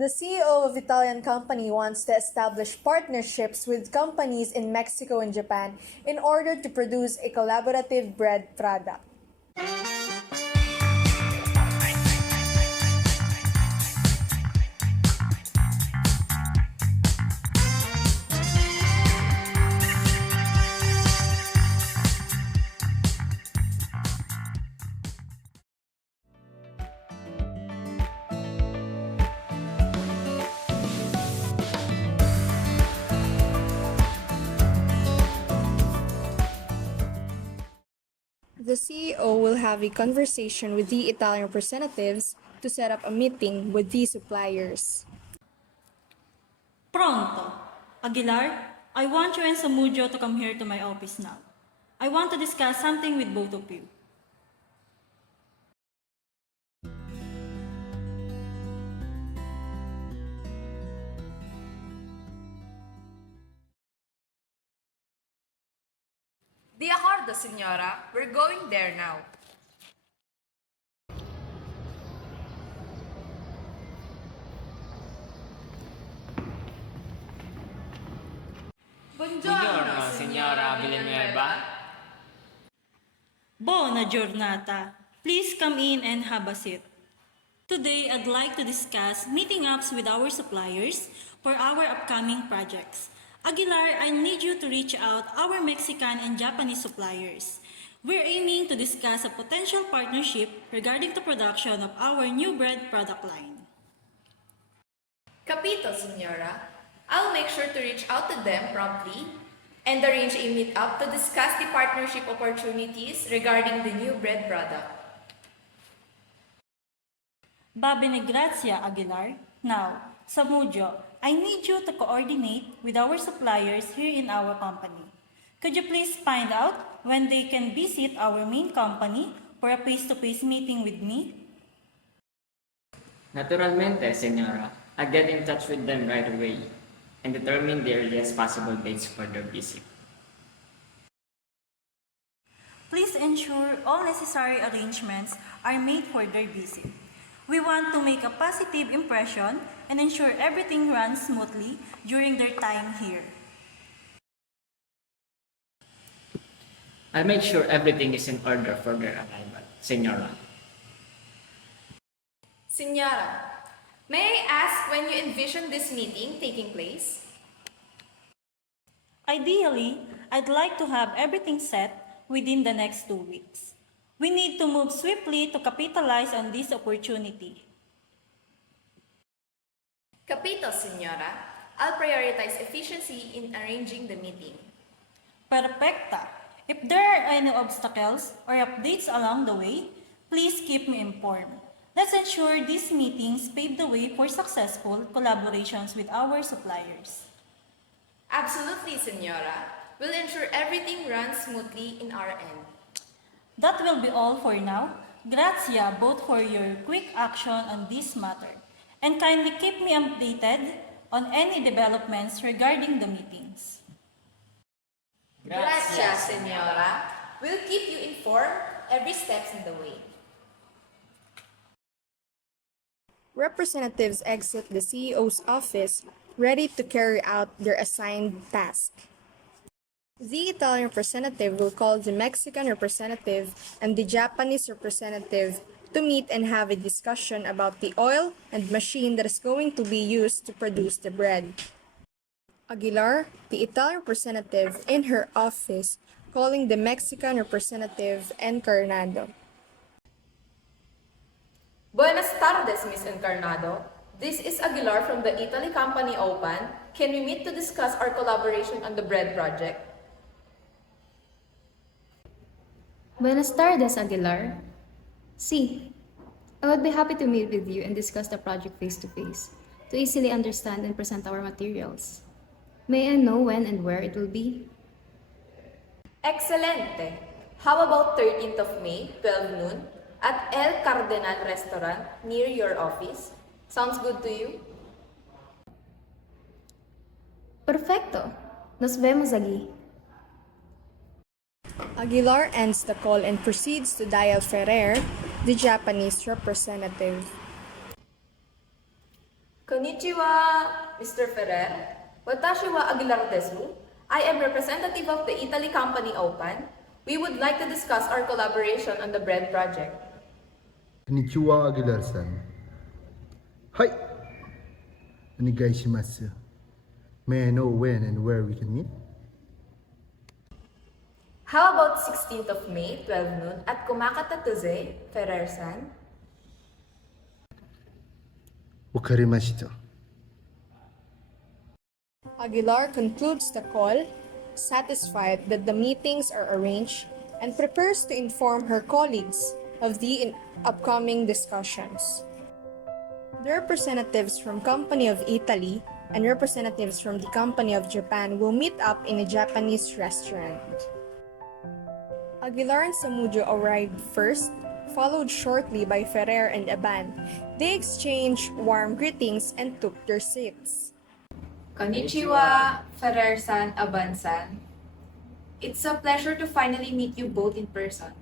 The CEO of Italian company wants to establish partnerships with companies in Mexico and Japan in order to produce a collaborative bread product. The CEO will have a conversation with the Italian representatives to set up a meeting with the suppliers. Pronto. Aguilar, I want you and Samudio to come here to my office now. I want to discuss something with both of you. De acuerdo, señora. We're going there now. Buongiorno, signora Villanueva. Buona giornata. Please come in and have a seat. Today, I'd like to discuss meeting ups with our suppliers for our upcoming projects. Aguilar, I need you to reach out our Mexican and Japanese suppliers. We're aiming to discuss a potential partnership regarding the production of our new bread product line. Capito, señora. I'll make sure to reach out to them promptly and arrange a meet-up to discuss the partnership opportunities regarding the new bread product. Va bene, grazie, Aguilar. Now, Samudio, I need you to coordinate with our suppliers here in our company. Could you please find out when they can visit our main company for a face-to-face meeting with me? Naturalmente, señora. I'll get in touch with them right away and determine the earliest possible dates for their visit. Please ensure all necessary arrangements are made for their visit. We want to make a positive impression and ensure everything runs smoothly during their time here. I'll make sure everything is in order for their arrival, señora. Señora, may I ask when you envision this meeting taking place? Ideally, I'd like to have everything set within the next 2 weeks. We need to move swiftly to capitalize on this opportunity. Capito, señora. I'll prioritize efficiency in arranging the meeting. Perfecta. If there are any obstacles or updates along the way, please keep me informed. Let's ensure these meetings pave the way for successful collaborations with our suppliers. Absolutely, señora. We'll ensure everything runs smoothly in our end. That will be all for now. Grazia both for your quick action on this matter. And kindly keep me updated on any developments regarding the meetings. Gracias, señora. We'll keep you informed every steps in the way. Representatives exit the CEO's office ready to carry out their assigned task. The Italian representative will call the Mexican representative and the Japanese representative to meet and have a discussion about the oil and machine that is going to be used to produce the bread. Aguilar, the Italian representative, in her office, calling the Mexican representative Encarnado. Buenas tardes, Miss Encarnado. This is Aguilar from the Italy Company Open. Can we meet to discuss our collaboration on the bread project? Buenas tardes, Aguilar. Sí, I would be happy to meet with you and discuss the project face-to-face to easily understand and present our materials. May I know when and where it will be? Excelente! How about 13th of May, 12 noon, at El Cardenal Restaurant near your office? Sounds good to you? Perfecto. Nos vemos allí. Aguilar ends the call and proceeds to dial Ferrer, the Japanese representative. Konnichiwa, Mr. Ferrer. Watashi wa Aguilar desu. I am representative of the Italy company Open. We would like to discuss our collaboration on the bread project. Konnichiwa Aguilar-san. Hi! Onegaishimasu. May I know when and where we can meet? How about 16th of May, 12 noon at Kumakata Tuze, Ferrer-san? Wakarimashita. Aguilar concludes the call, satisfied that the meetings are arranged, and prepares to inform her colleagues of the upcoming discussions. The representatives from Company of Italy and representatives from the Company of Japan will meet up in a Japanese restaurant. Aguilar and Samudio arrived first, followed shortly by Ferrer and Aban. They exchanged warm greetings and took their seats. Konnichiwa, Ferrer-san, Aban-san. It's a pleasure to finally meet you both in person.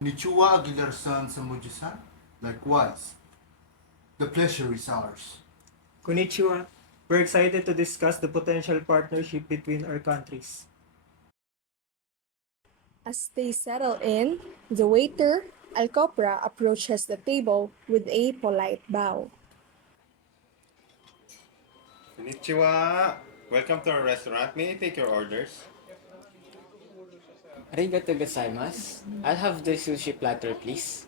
Konnichiwa Aguilar-san Samuji-san. Likewise. The pleasure is ours. Konnichiwa. We're excited to discuss the potential partnership between our countries. As they settle in, the waiter, Alcopra, approaches the table with a polite bow. Konnichiwa. Welcome to our restaurant. May I take your orders? Arigato gozaimasu. I'll have the sushi platter, please.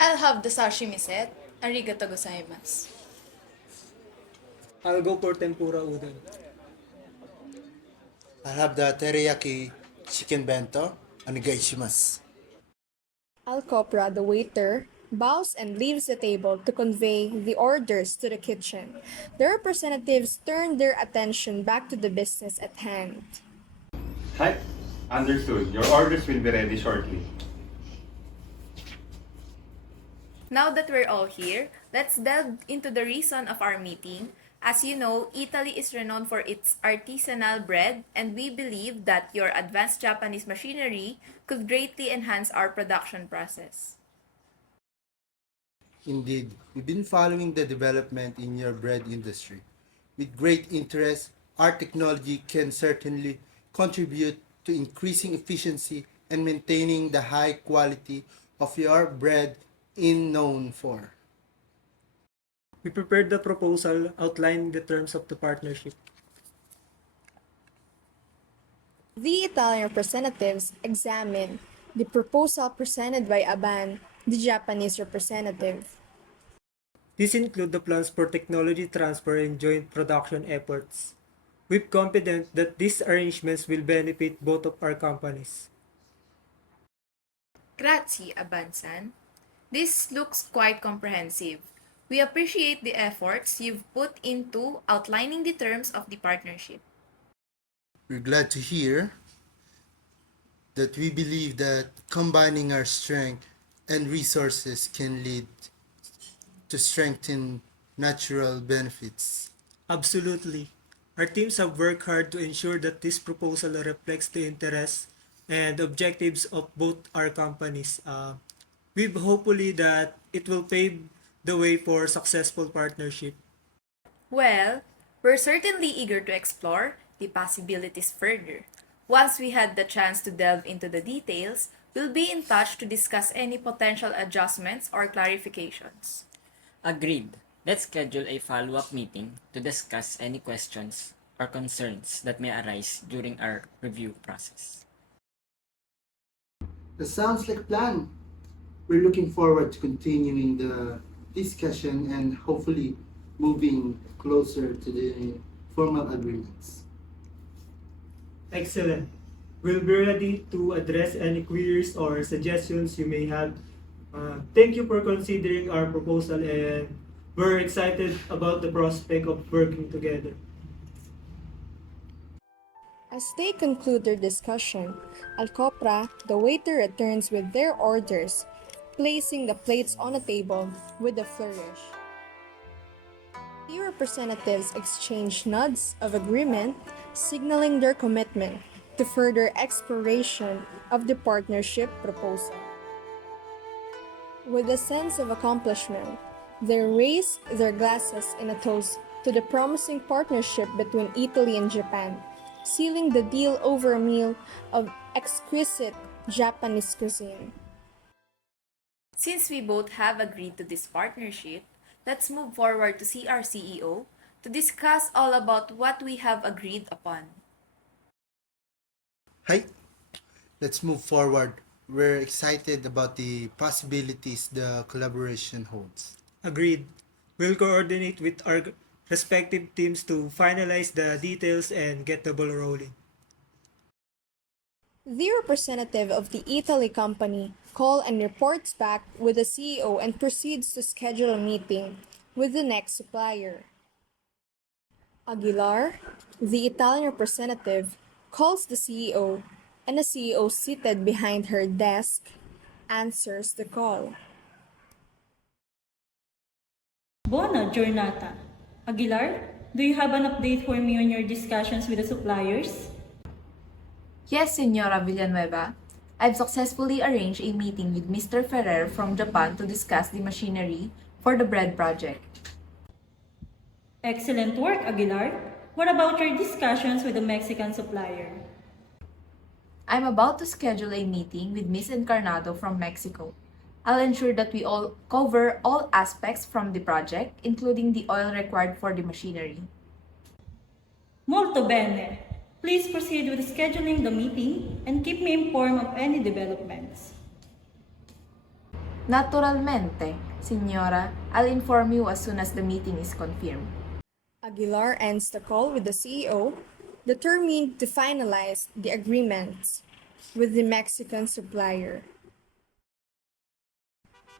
I'll have the sashimi set. Arigato gozaimasu. I'll go for tempura udon. I'll have the teriyaki chicken bento. Onegaishimasu. Alcopra, the waiter, bows and leaves the table to convey the orders to the kitchen. The representatives turn their attention back to the business at hand. Hi. Understood. Your orders will be ready shortly. Now that we're all here, let's delve into the reason of our meeting. As you know, Italy is renowned for its artisanal bread, and we believe that your advanced Japanese machinery could greatly enhance our production process. Indeed, we've been following the development in your bread industry. With great interest, our technology can certainly contribute to increasing efficiency and maintaining the high quality of your bread in known for. We prepared the proposal outlining the terms of the partnership. The Italian representatives examine the proposal presented by Aban, the Japanese representative. These include the plans for technology transfer and joint production efforts. We're confident that these arrangements will benefit both of our companies. Grazie, Aban-san. This looks quite comprehensive. We appreciate the efforts you've put into outlining the terms of the partnership. We're glad to hear that we believe that combining our strength and resources can lead to strengthen natural benefits. Absolutely. Our teams have worked hard to ensure that this proposal reflects the interests and objectives of both our companies. We hopefully that it will pave the way for successful partnership. Well, we're certainly eager to explore the possibilities further. Once we had the chance to delve into the details, we'll be in touch to discuss any potential adjustments or clarifications. Agreed. Let's schedule a follow-up meeting to discuss any questions or concerns that may arise during our review process. That sounds like a plan. We're looking forward to continuing the discussion and hopefully moving closer to the formal agreements. Excellent. We'll be ready to address any queries or suggestions you may have. Thank you for considering our proposal, and we're excited about the prospect of working together. As they conclude their discussion, Alcopra, the waiter, returns with their orders, placing the plates on a table with a flourish. The representatives exchange nods of agreement, signaling their commitment to further exploration of the partnership proposal. With a sense of accomplishment, they raise their glasses in a toast to the promising partnership between Italy and Japan, sealing the deal over a meal of exquisite Japanese cuisine. Since we both have agreed to this partnership, let's move forward to see our CEO to discuss all about what we have agreed upon. Hi, let's move forward. We're excited about the possibilities the collaboration holds. Agreed. We'll coordinate with our respective teams to finalize the details and get the ball rolling. The representative of the Italy company calls and reports back with the CEO and proceeds to schedule a meeting with the next supplier. Aguilar, the Italian representative, calls the CEO, and the CEO seated behind her desk answers the call. Buona giornata. Aguilar, do you have an update for me on your discussions with the suppliers? Yes, Senora Villanueva. I've successfully arranged a meeting with Mr. Ferrer from Japan to discuss the machinery for the bread project. Excellent work, Aguilar. What about your discussions with the Mexican supplier? I'm about to schedule a meeting with Ms. Encarnado from Mexico. I'll ensure that we all cover all aspects from the project, including the oil required for the machinery. Molto bene. Please proceed with scheduling the meeting and keep me informed of any developments. Naturalmente, Senora. I'll inform you as soon as the meeting is confirmed. Aguilar ends the call with the CEO, determined to finalize the agreements with the Mexican supplier.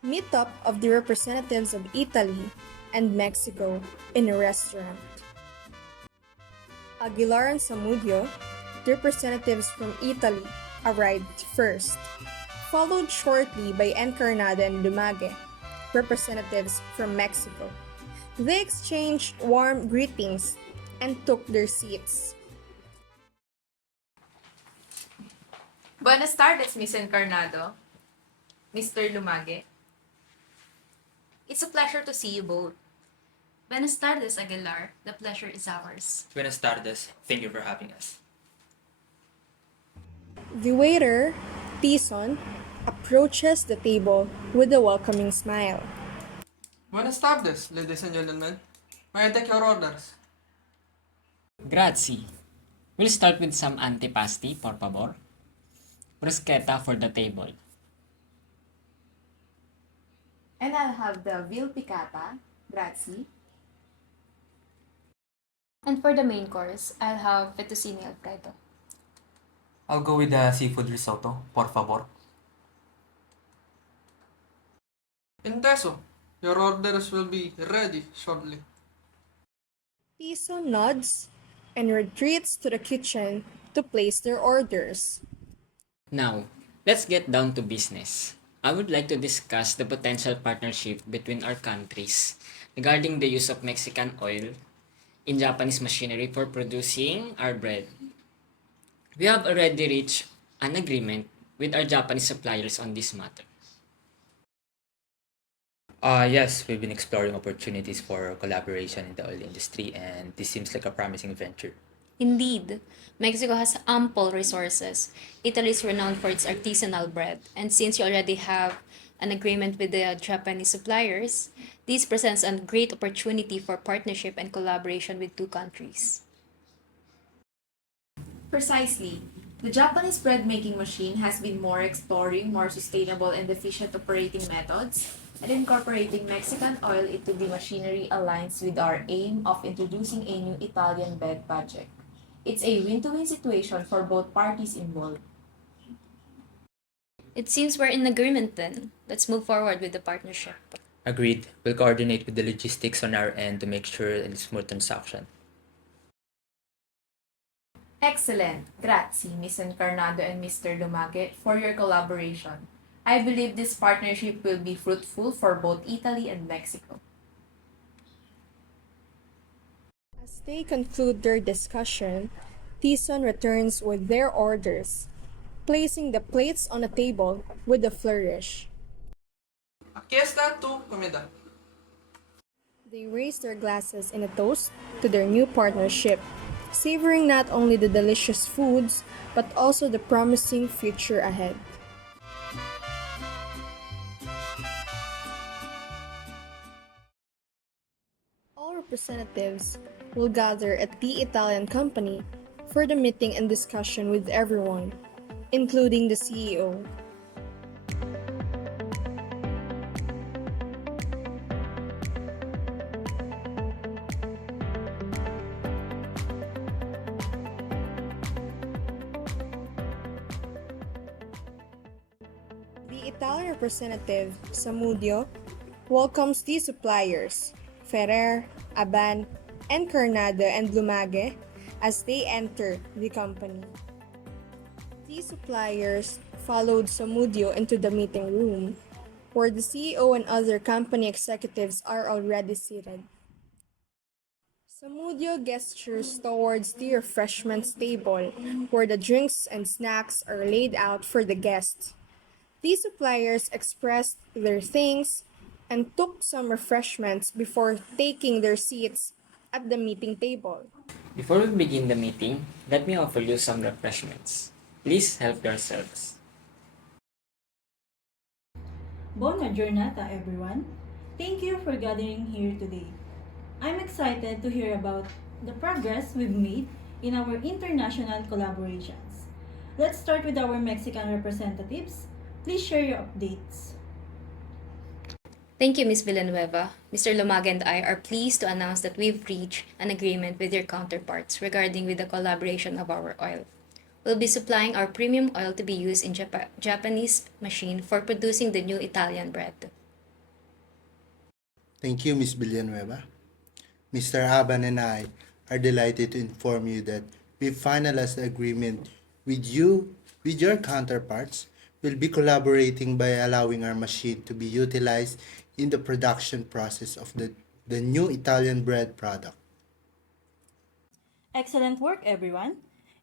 Meetup of the representatives of Italy and Mexico in a restaurant. Aguilar and Samudio, the representatives from Italy, arrived first, followed shortly by Encarnado and Lumage, representatives from Mexico. They exchanged warm greetings and took their seats. Buenas tardes, Miss Encarnado. Mr. Lumage. It's a pleasure to see you both. Buenas tardes, Aguilar. The pleasure is ours. Buenas tardes. Thank you for having us. The waiter, Tison, approaches the table with a welcoming smile. Buenas tardes, ladies and gentlemen. May I take your orders? Grazie. We'll start with some antipasti, por favor. Bruschetta for the table. And I'll have the veal piccata, grazie. And for the main course, I'll have fettuccine alfredo. I'll go with the seafood risotto, por favor. Inteso. Your orders will be ready shortly. Tison nods and retreats to the kitchen to place their orders. Now, let's get down to business. I would like to discuss the potential partnership between our countries regarding the use of Mexican oil in Japanese machinery for producing our bread. We have already reached an agreement with our Japanese suppliers on this matter. Yes, we've been exploring opportunities for collaboration in the oil industry, and this seems like a promising venture. Indeed, Mexico has ample resources. Italy is renowned for its artisanal bread, and since you already have an agreement with the Japanese suppliers, this presents a great opportunity for partnership and collaboration with two countries. Precisely. The Japanese bread making machine has been exploring more sustainable and efficient operating methods, and incorporating Mexican oil into the machinery aligns with our aim of introducing a new Italian bread project. It's a win-to-win situation for both parties involved. It seems we're in agreement then. Let's move forward with the partnership. Agreed. We'll coordinate with the logistics on our end to make sure it's a smooth transaction. Excellent. Grazie, Ms. Encarnado and Mr. Lumage, for your collaboration. I believe this partnership will be fruitful for both Italy and Mexico. As they conclude their discussion, artisan returns with their orders, placing the plates on a table with a flourish. Aquí está tu comida. They raise their glasses in a toast to their new partnership, savoring not only the delicious foods but also the promising future ahead. All representatives will gather at the Italian company for the meeting and discussion with everyone, including the CEO. The Italian representative, Samudio, welcomes the suppliers, Ferrer, Aban, and Carnada and Lumage, as they enter the company. The suppliers followed Samudio into the meeting room, where the CEO and other company executives are already seated. Samudio gestures towards the refreshments table, where the drinks and snacks are laid out for the guests. These suppliers expressed their thanks and took some refreshments before taking their seats at the meeting table. Before we begin the meeting, let me offer you some refreshments. Please help yourselves. Buona giornata, everyone. Thank you for gathering here today. I'm excited to hear about the progress we've made in our international collaborations. Let's start with our Mexican representatives. Please share your updates. Thank you, Ms. Villanueva. Mr. Lumaga and I are pleased to announce that we've reached an agreement with your counterparts regarding with the collaboration of our oil. We'll be supplying our premium oil to be used in Japanese machine for producing the new Italian bread. Thank you, Ms. Villanueva. Mr. Aban and I are delighted to inform you that we finalized the agreement with your counterparts. We'll be collaborating by allowing our machine to be utilized in the production process of the new Italian bread product. Excellent work, everyone.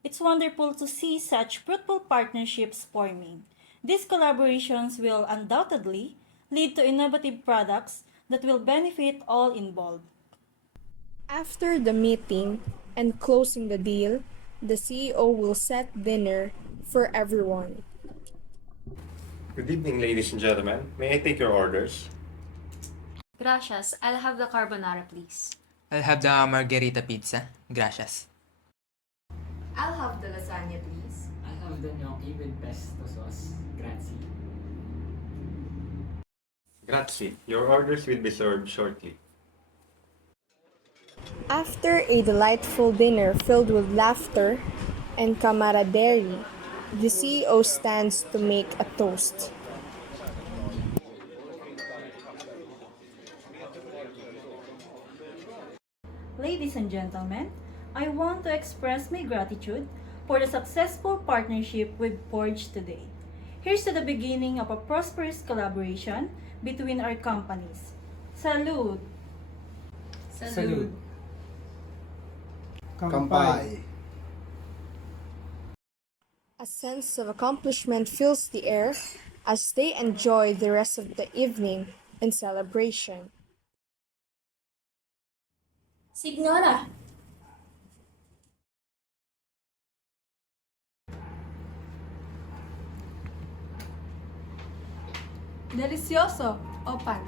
It's wonderful to see such fruitful partnerships forming. These collaborations will undoubtedly lead to innovative products that will benefit all involved. After the meeting and closing the deal, the CEO will set dinner for everyone. Good evening, ladies and gentlemen. May I take your orders? Gracias. I'll have the carbonara, please. I'll have the margherita pizza. Gracias. I'll have the lasagna, please. I have the gnocchi with pesto sauce. Grazie. Grazie. Your orders will be served shortly. After a delightful dinner filled with laughter and camaraderie, the CEO stands to make a toast. Ladies and gentlemen, I want to express my gratitude for the successful partnership we've forged today. Here's to the beginning of a prosperous collaboration between our companies. Salud! Salud. Kampai. A sense of accomplishment fills the air as they enjoy the rest of the evening in celebration. Signora, Delicioso, Opan.